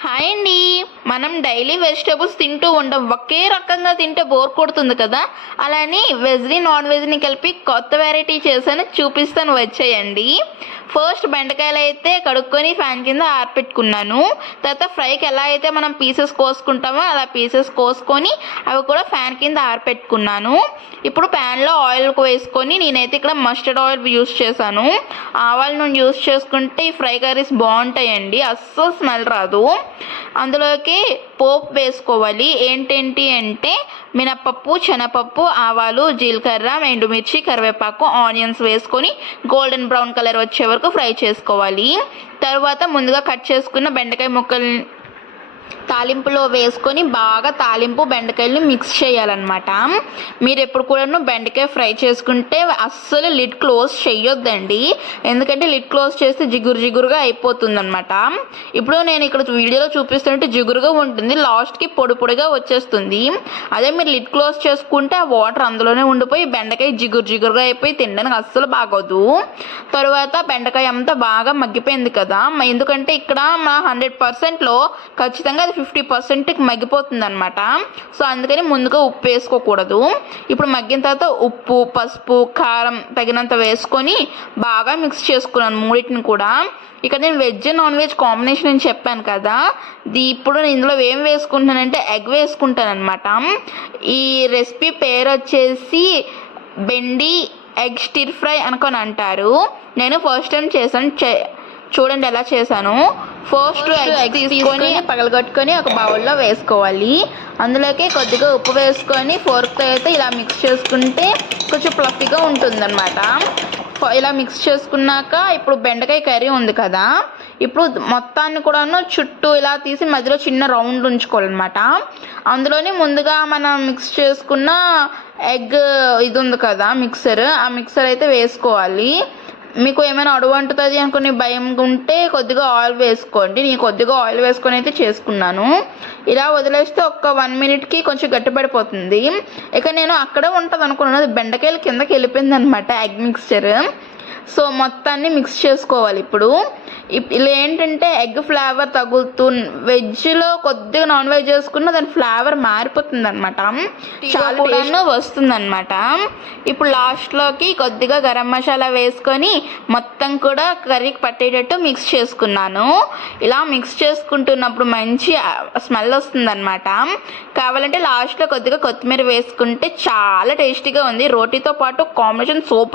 Hi అండి. మనం daily vegetables తింటూ ఉంటాం ఒకే రకంగా తింటే బోర్ కొడుతుంది కదా? అలానే వెజ్ని నాన్ వెజ్ని కలిపి కొత్త వెరైటీ చేశాను. చూపిస్తాను వచ్చేయండి. ఫస్ట్ బెండకాయలు అయితే కడుక్కొని ఫ్యాన్ కింద ఆర్పెట్టుకున్నాను. తర్వాత ఫ్రైకి ఎలా అయితే మనం పీసెస్ కోసుకుంటామో అలా పీసెస్ కోసుకొని అవి కూడా ఫ్యాన్ కింద ఆరపెట్టుకున్నాను. ఇప్పుడు ప్యాన్లో ఆయిల్ వేసుకొని నేనైతే ఇక్కడ మస్టర్డ్ ఆయిల్ యూస్ చేశాను. ఆవాల నూనె యూస్ చేసుకుంటే ఈ ఫ్రై కర్రీస్ బాగుంటాయండి. అస్సలు స్మెల్ రాదు. అందులోకి పోపు వేసుకోవాలి. ఏంటేంటి అంటే మినపప్పు శనపప్పు ఆవాలు జీలకర్ర ఎండుమిర్చి కరివేపాకు ఆనియన్స్ వేసుకొని గోల్డెన్ బ్రౌన్ కలర్ వచ్చే వరకు ఫ్రై చేసుకోవాలి. తర్వాత ముందుగా కట్ చేసుకున్న బెండకాయ ముక్కలు తాలింపులో వేసుకొని బాగా తాలింపు బెండకాయలు మిక్స్ చేయాలన్నమాట. మీరు ఎప్పుడు కూడాను బెండకాయ ఫ్రై చేసుకుంటే అస్సలు లిడ్ క్లోజ్ చేయొద్దండి ఎందుకంటే లిడ్ క్లోజ్ చేస్తే జిగురు జిగురుగా అయిపోతుంది అనమాట ఇప్పుడు నేను ఇక్కడ వీడియోలో చూపిస్తుంటే జిగురుగా ఉంటుంది. లాస్ట్కి పొడి పొడిగా వచ్చేస్తుంది. అదే మీరు లిడ్ క్లోజ్ చేసుకుంటే ఆ వాటర్ అందులోనే ఉండిపోయి బెండకాయ జిగురు జిగురుగా అయిపోయి తినడానికి అస్సలు బాగోదు. తర్వాత బెండకాయ అంతా బాగా మగ్గిపోయింది కదా. ఎందుకంటే ఇక్కడ మా హండ్రెడ్ పర్సెంట్లో ఖచ్చితంగా అది ఫిఫ్టీ పర్సెంట్కి మగ్గిపోతుంది అనమాట సో అందుకని ముందుగా ఉప్పు వేసుకోకూడదు. ఇప్పుడు మగ్గిన తర్వాత ఉప్పు పసుపు కారం తగినంత వేసుకొని బాగా మిక్స్ చేసుకున్నాను మూడింటిని కూడా. ఇక్కడ నేను వెజ్ నాన్ వెజ్ కాంబినేషన్ అని చెప్పాను కదా. ఇది ఇప్పుడు నేను ఇందులో ఏం వేసుకుంటానంటే ఎగ్ వేసుకుంటాను అనమాట ఈ రెసిపీ పేరు వచ్చేసి బెండి ఎగ్ స్టిర్ ఫ్రై అనుకొని అంటారు. నేను ఫస్ట్ టైం చేశాను. చే- చూడండి ఎలా చేశాను. ఫస్ట్ ఎగ్ తీసుకొని పగలగొట్టుకొని ఒక బౌల్లో వేసుకోవాలి. అందులోకి కొద్దిగా ఉప్పు వేసుకొని ఫోర్క్తో అయితే ఇలా మిక్స్ చేసుకుంటే కొంచెం ప్లఫీగా ఉంటుందన్నమాట. ఇలా మిక్స్ చేసుకున్నాక ఇప్పుడు బెండకాయ కర్రీ ఉంది కదా. ఇప్పుడు మొత్తాన్ని కూడాను చుట్టూ ఇలా తీసి మధ్యలో చిన్న రౌండ్ ఉంచుకోవాలన్నమాట. అందులోని ముందుగా మనం మిక్స్ చేసుకున్న ఎగ్ ఇది ఉంది కదా మిక్సర్ ఆ మిక్సర్ అయితే వేసుకోవాలి. మీకు ఏమైనా అడుగు అంటుతుంది అనుకునే భయం ఉంటే కొద్దిగా ఆయిల్ వేసుకోండి. నేను కొద్దిగా ఆయిల్ వేసుకొని అయితే చేసుకున్నాను. ఇలా వదిలేస్తే ఒక వన్ మినిట్కి కొంచెం గట్టిపడిపోతుంది. ఇక నేను అక్కడే ఉంటుంది అనుకున్నాను అది బెండకాయలు కిందకి వెళ్ళిపోయింది అనమాట ఎగ్ మిక్స్చర్. సో మొత్తాన్ని మిక్స్ చేసుకోవాలి ఇప్పుడు. ఇలా ఏంటంటే ఎగ్ ఫ్లేవర్ తగులుతూ వెజ్లో కొద్దిగా నాన్ వెజ్ చేసుకున్న దాని ఫ్లేవర్ మారిపోతుంది అనమాట చాలా వస్తుంది అనమాట ఇప్పుడు లాస్ట్లోకి కొద్దిగా గరం మసాలా వేసుకొని మొత్తం కూడా కర్రీకి పట్టేటట్టు మిక్స్ చేసుకున్నాను. ఇలా మిక్స్ చేసుకుంటున్నప్పుడు మంచి స్మెల్ వస్తుంది అనమాట కావాలంటే లాస్ట్లో కొద్దిగా కొత్తిమీర వేసుకుంటే చాలా టేస్టీగా ఉంది. రోటీతో పాటు కాంబినేషన్ సూపర్